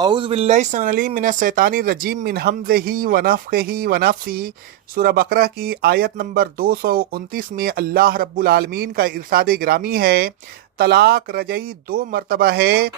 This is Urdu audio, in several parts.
اعوذ باللہ السمیع العلیم من الشیطان الرجیم من حمزہ ونفخہ ونفثہ۔ سورہ بقرہ کی آیت نمبر 229 میں اللہ رب العالمین کا ارشاد گرامی ہے، طلاق رجعی 2 مرتبہ ہے۔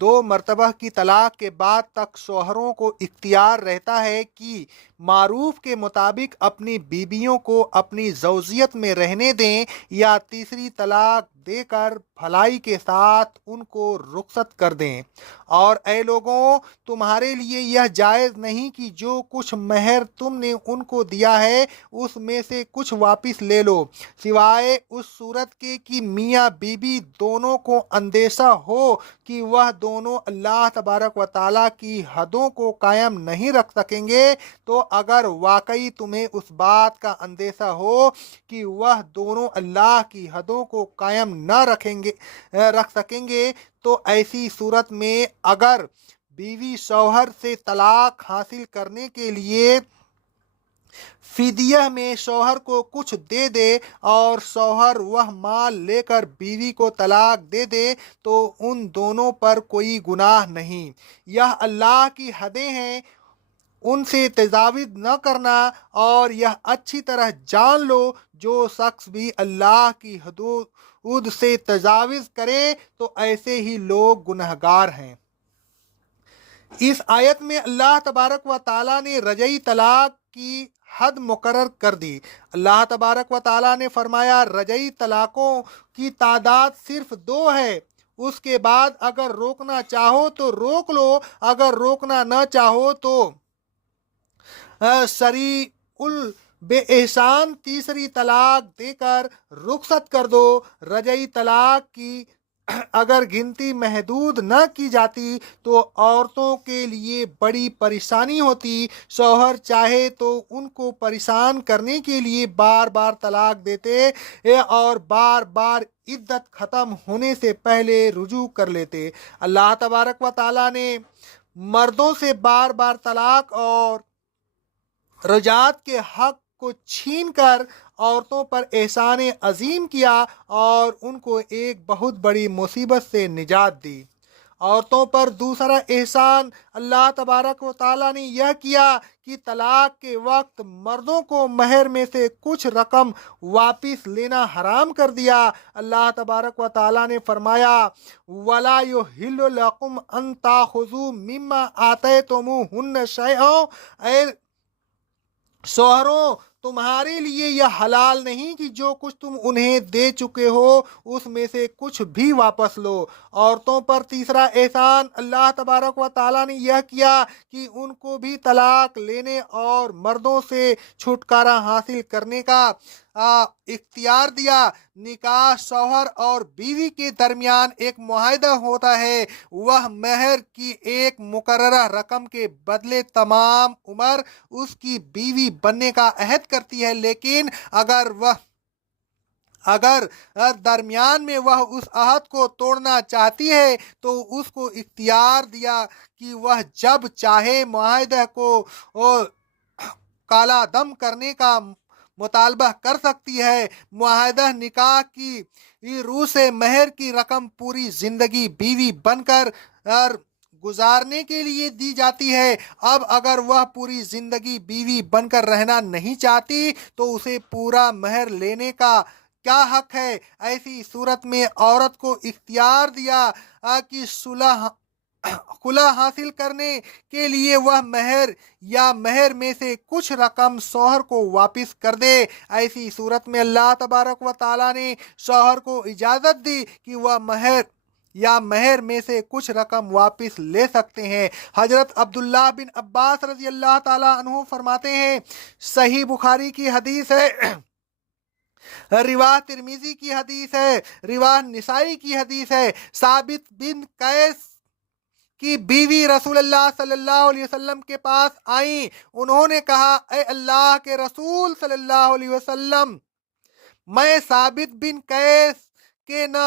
2 مرتبہ کی طلاق کے بعد تک شوہروں کو اختیار رہتا ہے کہ معروف کے مطابق اپنی بیویوں کو اپنی زوجیت میں رہنے دیں یا تیسری طلاق دے کر بھلائی کے ساتھ ان کو رخصت کر دیں۔ اور اے لوگوں، تمہارے لیے یہ جائز نہیں کہ جو کچھ مہر تم نے ان کو دیا ہے اس میں سے کچھ واپس لے لو، سوائے اس صورت کے کہ میاں بیوی دونوں کو اندیشہ ہو کہ وہ دونوں اللہ تبارک و تعالیٰ کی حدوں کو قائم نہیں رکھ سکیں گے۔ تو اگر واقعی تمہیں اس بات کا اندیشہ ہو کہ وہ دونوں اللہ کی حدوں کو قائم نہ رکھ سکیں گے تو ایسی صورت میں اگر بیوی شوہر سے طلاق حاصل کرنے کے لیے فدیہ میں شوہر کو کچھ دے دے اور شوہر وہ مال لے کر بیوی کو طلاق دے دے تو ان دونوں پر کوئی گناہ نہیں۔ یہ اللہ کی حدیں ہیں، ان سے تجاوز نہ کرنا، اور یہ اچھی طرح جان لو جو شخص بھی اللہ کی حدود سے تجاوز کرے تو ایسے ہی لوگ گنہگار ہیں۔ اس آیت میں اللہ تبارک و تعالیٰ نے رجعی طلاق کی حد مقرر کر دی۔ اللہ تبارک و تعالیٰ نے فرمایا، رجعی طلاقوں کی تعداد صرف 2 ہے، اس کے بعد اگر روکنا چاہو تو روک لو، اگر روکنا نہ چاہو تو سریع بے احسان تیسری طلاق دے کر رخصت کر دو۔ رجعی طلاق کی اگر گنتی محدود نہ کی جاتی تو عورتوں کے لیے بڑی پریشانی ہوتی۔ شوہر چاہے تو ان کو پریشان کرنے کے لیے بار بار طلاق دیتے اور بار بار عدت ختم ہونے سے پہلے رجوع کر لیتے۔ اللہ تبارک و تعالیٰ نے مردوں سے بار بار طلاق اور رجعت کے حق کو چھین کر عورتوں پر احسان عظیم کیا اور ان کو ایک بہت بڑی مصیبت سے نجات دی۔ عورتوں پر دوسرا احسان اللہ تبارک و تعالیٰ نے یہ کیا کہ طلاق کے وقت مردوں کو مہر میں سے کچھ رقم واپس لینا حرام کر دیا۔ اللہ تبارک و تعالیٰ نے فرمایا، وَلَا يُحِلُّ لَكُمْ أَن تَأْخُذُوا مِمَّا آتَيْتُمُوهُنَّ شَيْئًا۔ اے شوہروں، تمہارے لیے یہ حلال نہیں کہ جو کچھ تم انہیں دے چکے ہو اس میں سے کچھ بھی واپس لو۔ عورتوں پر تیسرا احسان اللہ تبارک و تعالیٰ نے یہ کیا کہ ان کو بھی طلاق لینے اور مردوں سے چھٹکارا حاصل کرنے کا اختیار دیا۔ نکاح شوہر اور بیوی کے درمیان ایک معاہدہ ہوتا ہے، وہ مہر کی ایک مقررہ رقم کے بدلے تمام عمر اس کی بیوی بننے کا عہد کرتی ہے، لیکن اگر درمیان میں وہ اس عہد کو توڑنا چاہتی ہے تو اس کو اختیار دیا کہ وہ جب چاہے معاہدہ کو کالا دم کرنے کا مطالبہ کر سکتی ہے۔ معاہدہ نکاح کی روح سے مہر کی رقم پوری زندگی بیوی بن کر گزارنے کے لیے دی جاتی ہے۔ اب اگر وہ پوری زندگی بیوی بن کر رہنا نہیں چاہتی تو اسے پورا مہر لینے کا کیا حق ہے؟ ایسی صورت میں عورت کو اختیار دیا کہ خلا حاصل کرنے کے لیے وہ مہر یا مہر میں سے کچھ رقم شوہر کو واپس کر دے۔ ایسی صورت میں اللہ تبارک و تعالیٰ نے شوہر کو اجازت دی کہ وہ مہر میں سے کچھ رقم واپس لے سکتے ہیں۔ حضرت عبداللہ بن عباس رضی اللہ تعالیٰ عنہ فرماتے ہیں، صحیح بخاری کی حدیث ہے، رواہ ترمذی کی حدیث ہے، رواہ نسائی کی حدیث ہے، ثابت بن قیس کی بیوی رسول اللہ صلی اللہ علیہ وسلم کے پاس آئیں۔ انہوں نے کہا، اے اللہ کے رسول صلی اللہ علیہ وسلم، میں ثابت بن قیس کے نہ